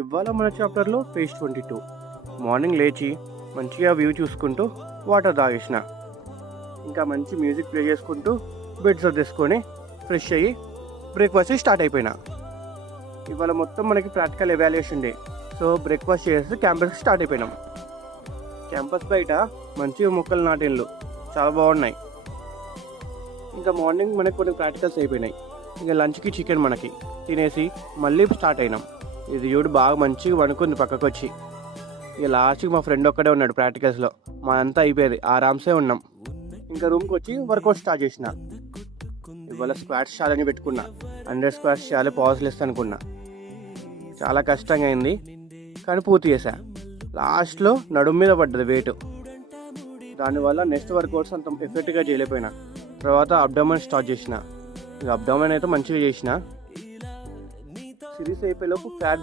ఇవాళ మన చాప్టర్లో పేజ్ 22. మార్నింగ్ లేచి మంచిగా వ్యూ చూసుకుంటూ వాటర్ తాగేసిన, ఇంకా మంచి మ్యూజిక్ ప్లే చేసుకుంటూ బెడ్ సర్దేసుకొని ఫ్రెష్ అయ్యి బ్రేక్ఫాస్ట్ స్టార్ట్ అయిపోయినా. ఇవాళ మొత్తం మనకి practical evaluation day. So breakfast చేసి క్యాంపస్కి స్టార్ట్ అయిపోయినాం. క్యాంపస్ బయట మంచిగా మొక్కలు నాటిన్లు చాలా బాగున్నాయి. ఇంకా మార్నింగ్ మనకి కొన్ని ప్రాక్టికల్స్ అయిపోయినాయి. ఇంకా లంచ్కి చికెన్ మనకి తినేసి మళ్ళీ స్టార్ట్ అయినాం. ఇది చూడు బాగా మంచిగా వణుకుంది పక్కకు వచ్చి. ఇక లాస్ట్కి మా ఫ్రెండ్ ఒక్కడే ఉన్నాడు ప్రాక్టికల్స్లో. మా అంతా అయిపోయేది, ఆరామ్సే ఉన్నాం. ఇంకా రూమ్కి వచ్చి వర్కౌట్ స్టార్ట్ చేసిన. ఇవాళ స్క్వాట్స్ ఛాలెంజ్ పెట్టుకున్నా. 100 స్క్వాట్స్ చేయాలి, పాజ్ లెస్ అనుకున్నా. చాలా కష్టంగా అయింది కానీ పూర్తి చేశా. లాస్ట్లో నడుము మీద పడ్డది వెయిట్. దానివల్ల నెక్స్ట్ వర్కౌట్స్ అంత ఎఫెక్ట్గా చేయలేకపోయినా. తర్వాత అబ్డామన్ స్టార్ట్ చేసిన. ఇక అబ్డామన్ అయితే మంచిగా చేసిన. Series అయిపోయేలోపు fat